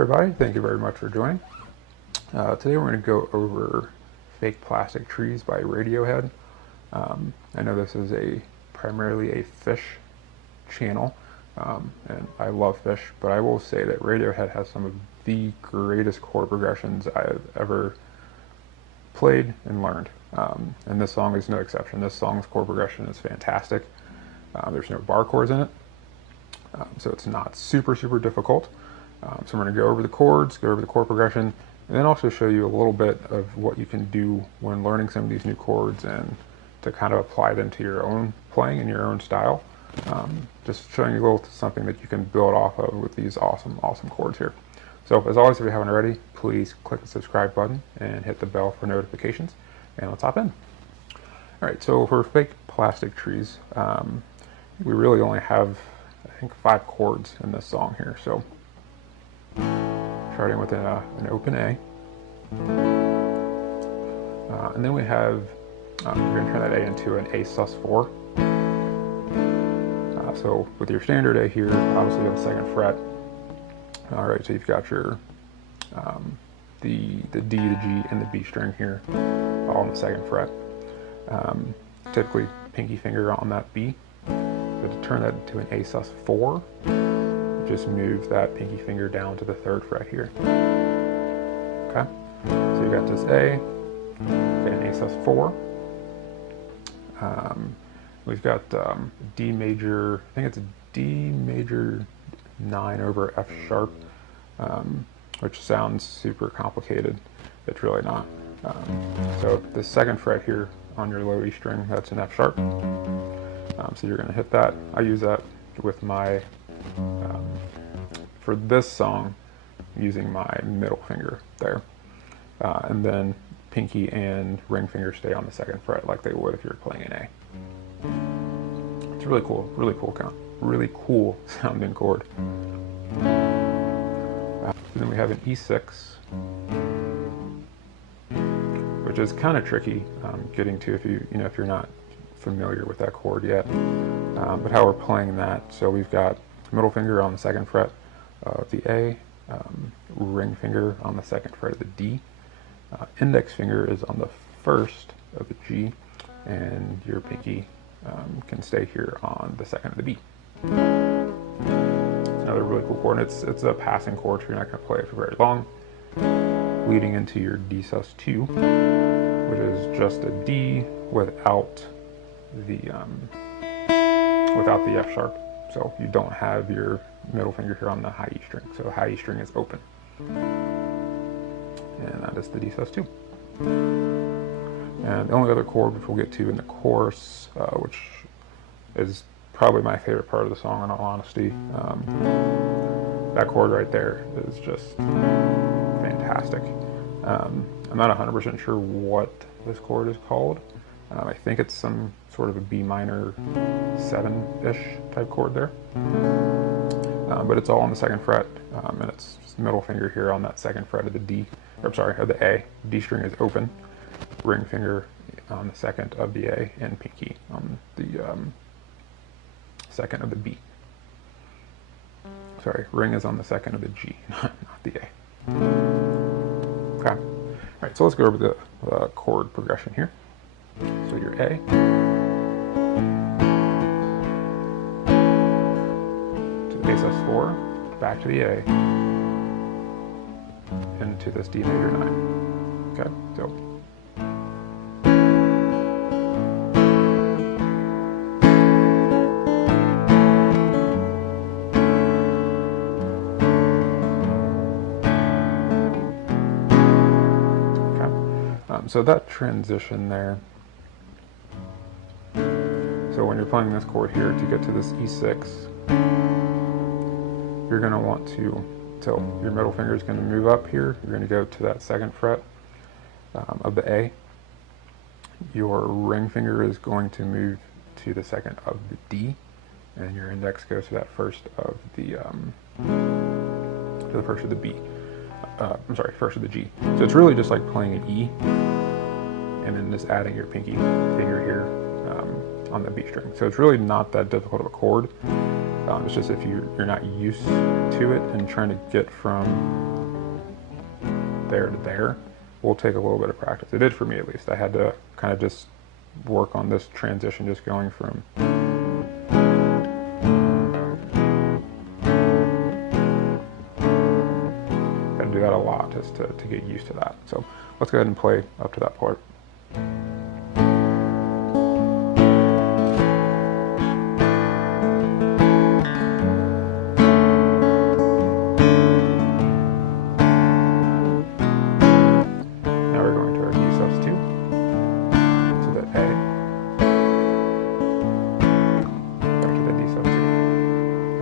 everybody, thank you very much for joining. Today we're going to go over Fake Plastic Trees by Radiohead. I know this is primarily a Phish channel, and I love Phish, but I will say that Radiohead has some of the greatest chord progressions I have ever played and learned, and this song is no exception. This song's chord progression is fantastic. There's no bar chords in it, so it's not super difficult. So I'm going to go over the chords, go over the chord progression, and then also show you a little bit of what you can do when learning some of these new chords and to kind of apply them to your own playing and your own style. Just showing you a little something that you can build off of with these awesome chords here. So as always, if you haven't already, please click the subscribe button and hit the bell for notifications, and let's hop in. Alright, so for Fake Plastic Trees, we really only have, I think, 5 chords in this song here. So starting with an open A, and then we have, we're going to turn that A into an A sus4. So with your standard A here, obviously you have the 2nd fret. Alright, so you've got your the D, the G, and the B string here, all on the 2nd fret. Typically pinky finger on that B. So to turn that into an A sus4, just move that pinky finger down to the 3rd fret here. Okay, so you got this A, okay, an A sus4. We've got D major, I think it's a D major 9 over F sharp, which sounds super complicated. It's really not. So the 2nd fret here on your low E string, that's an F sharp. So you're going to hit that. I use that with my, for this song, using my middle finger there. And then pinky and ring finger stay on the 2nd fret like they would if you were playing an A. It's really cool sounding chord. Then we have an E6, which is kind of tricky getting to if you're not familiar with that chord yet. But how we're playing that, so we've got middle finger on the 2nd fret of the A, ring finger on the 2nd fret of the D, index finger is on the 1st of the G, and your pinky can stay here on the 2nd of the B. It's another really cool chord, and it's a passing chord, so you're not going to play it for very long. Leading into your D sus2, which is just a D without the F sharp. So you don't have your middle finger here on the high E string. So the high E string is open. And that is the D sus2. And the only other chord which we'll get to in the chorus, which is probably my favorite part of the song in all honesty, that chord right there is just fantastic. I'm not 100% sure what this chord is called. I think it's some sort of a B minor 7-ish type chord there. But it's all on the 2nd fret, and it's middle finger here on that 2nd fret of the D, or sorry, of the A. D string is open, ring finger on the 2nd of the A, and pinky on the 2nd of the B. Sorry, ring is on the 2nd of the G, not the A. Okay, all right, so let's go over the chord progression here. So your A, to the A sus4, back to the A, into this D major 9. Okay, so. So that transition there, so when you're playing this chord here, to get to this E6, you're going to want to, so your middle finger is going to move up here, you're going to go to that 2nd fret of the A, your ring finger is going to move to the 2nd of the D, and your index goes to that 1st of the, to the 1st of the B. I'm sorry, 1st of the G. So it's really just like playing an E, and then just adding your pinky finger here on the B string. So it's really not that difficult of a chord. It's just if you're not used to it and trying to get from there to there, will take a little bit of practice. It did for me at least. I had to kind of just work on this transition, just going from gotta do that a lot just to get used to that. So let's go ahead and play up to that part.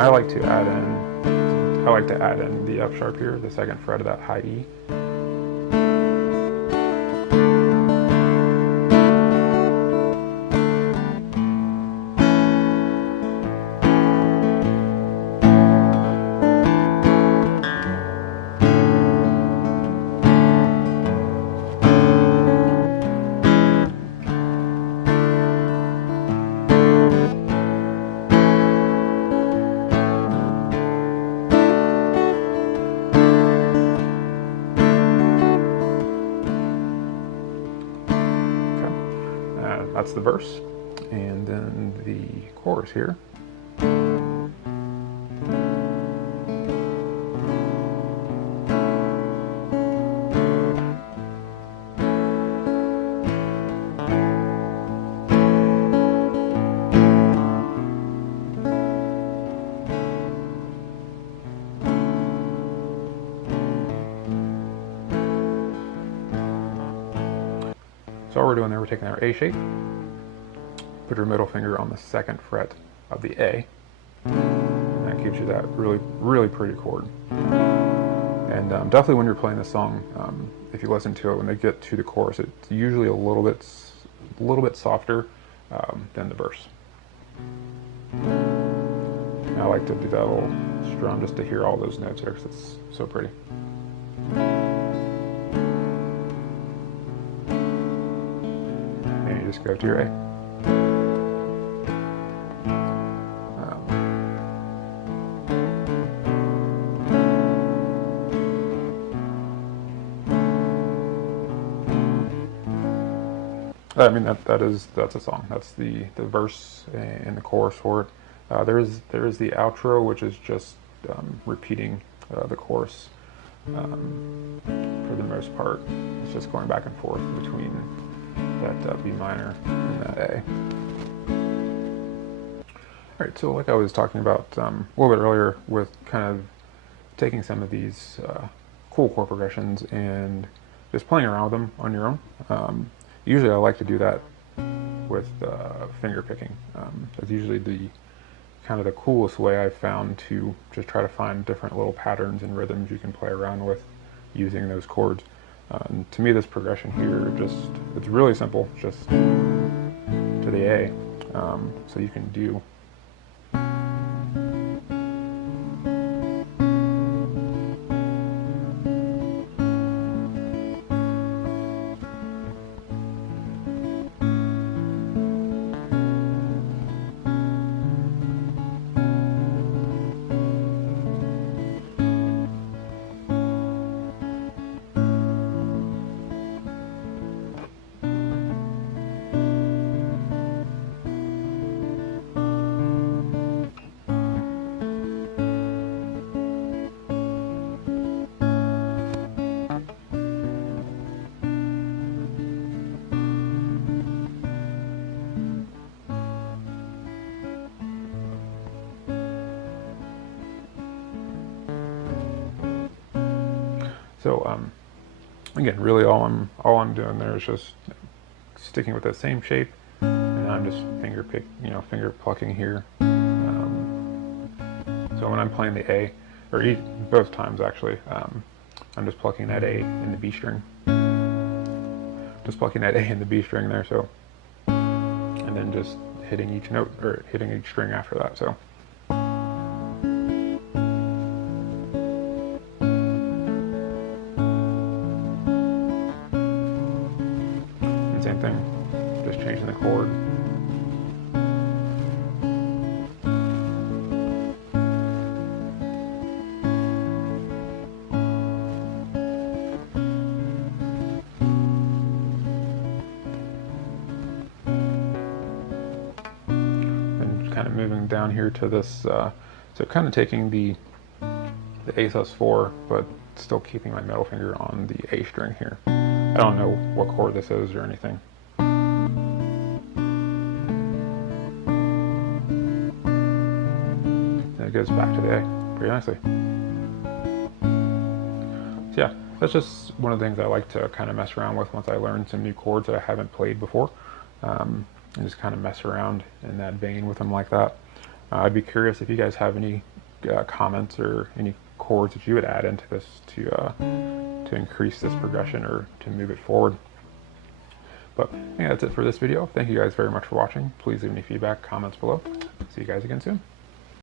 I like to add in the F sharp here, the second fret of that high E. That's the verse, and then the chorus here. So all we're doing there, we're taking our A shape, put your middle finger on the second fret of the A, and that gives you that really, really pretty chord. And definitely when you're playing this song, if you listen to it, when they get to the chorus, it's usually a little bit softer than the verse. And I like to do that little strum just to hear all those notes there, because it's so pretty. Just go to your A. I mean that's a song. That's the verse and the chorus for it. There is the outro, which is just repeating the chorus for the most part. It's just going back and forth between that B minor and that A. Alright, so like I was talking about a little bit earlier with kind of taking some of these cool chord progressions and just playing around with them on your own. Usually I like to do that with finger picking. That's usually the coolest way I've found to just try to find different little patterns and rhythms you can play around with using those chords. And to me, this progression here, it's really simple, just to the A. So you can do So again, really all I'm doing there is just sticking with that same shape, and I'm just finger plucking here. So when I'm playing the A, or both times actually, I'm just plucking that A in the B string. Just plucking that A in the B string there, so, and then just hitting each note, or hitting each string after that, so. Same thing, just changing the chord. kind of moving down here to this, so kind of taking the A+4, but still keeping my middle finger on the A string here. I don't know what chord this is or anything. And it goes back to the A pretty nicely. So yeah, that's just one of the things I like to kind of mess around with once I learn some new chords that I haven't played before, and just kind of mess around in that vein with them like that. I'd be curious if you guys have any comments or any chords that you would add into this to increase this progression or to move it forward. But yeah, that's it for this video. Thank you guys very much for watching. Please leave any feedback, comments below. See you guys again soon.